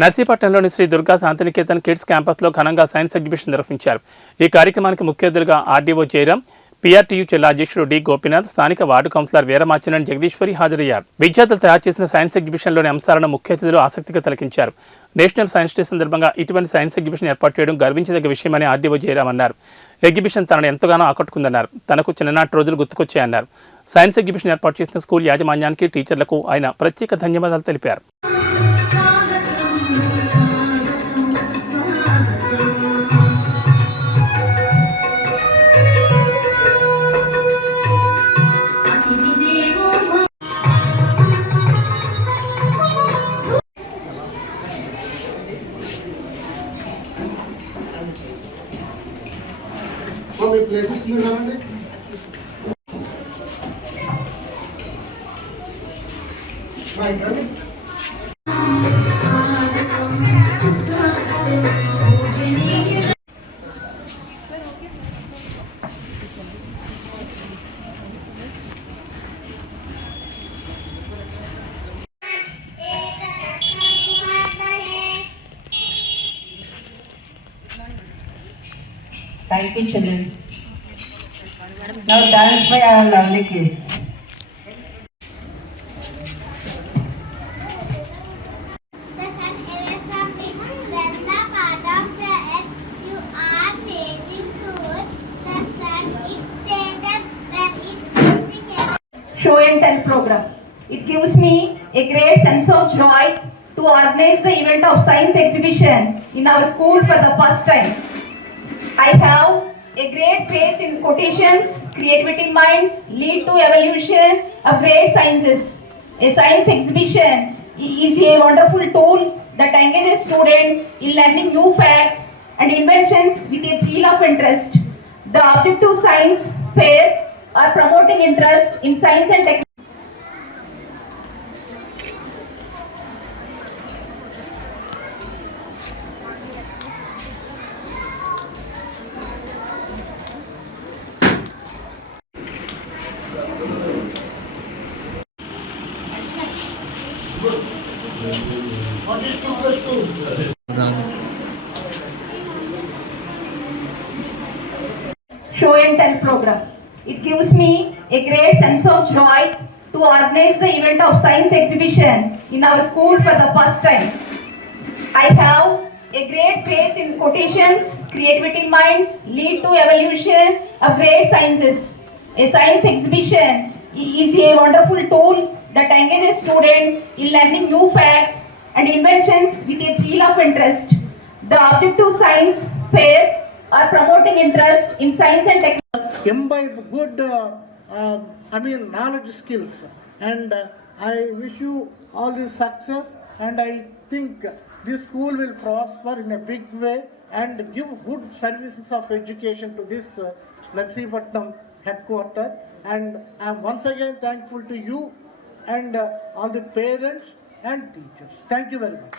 నర్సీపట్నంలోని Shri Durga Shantiniketan kids క్యాంపస్లో ఘనంగా science exhibition నిర్వహించారు. ఈ కార్యక్రమానికి ముఖ్య అతిథులుగా ఆర్డీఓ జయరాం, పీఆర్టీయూ జిల్లా అధ్యక్షుడు డి గోపీనాథ్, స్థానిక వార్డు కౌన్సిలర్ వీరమాచినేని జగదీశ్వరి హాజరయ్యారు. విద్యార్థులు తయారు చేసిన సైన్స్ ఎగ్జిబిషన్లోని అంశాలను ముఖ్య అతిథులు ఆసక్తిగా తిలకించారు. నేషనల్ సైన్స్ డే సందర్భంగా ఇటువంటి సైన్స్ ఎగ్జిబిషన్ ఏర్పాటు చేయడం గర్వించదగ్గ విషయమని ఆర్డీఓ జయరాం అన్నారు. ఎగ్జిబిషన్ తనను ఎంతగానో ఆకట్టుకుందన్నారు. తనకు చిన్ననాటి రోజులు గుర్తుకొచ్చాయన్నారు. సైన్స్ ఎగ్జిబిషన్ ఏర్పాటు చేసిన స్కూల్ యాజమాన్యానికి, టీచర్లకు ఆయన ప్రత్యేక ధన్యవాదాలు తెలిపారు. places Thank you, children. Now dance by our lovely kids. The sun away from behind, when the part of the earth you are facing towards the sun, it's taken when it's facing away. Show and tell program. It gives me a great sense of joy to organize the event of science exhibition in our school for the first time. I have a great faith in quotations, creativity minds lead to evolution of great sciences. A science exhibition is a wonderful tool that engages students in learning new facts and inventions with a zeal of interest. The objective science fair are promoting interest in science and technology. Show and tell program. It gives me a great sense of joy to organize the event of science exhibition in our school for the first time. I have a great faith in quotations, creativity minds lead to evolution of great sciences. A science exhibition is a wonderful tool that engages students in learning new facts and inventions with a zeal of interest. The objective science fair are promoting interest in science and technology. Imbibe good, knowledge skills, and I wish you all this success. And I think this school will prosper in a big way and give good services of education to this Narsipatnam headquarter. And I am once again thankful to you and all the parents and teachers. Thank you very much.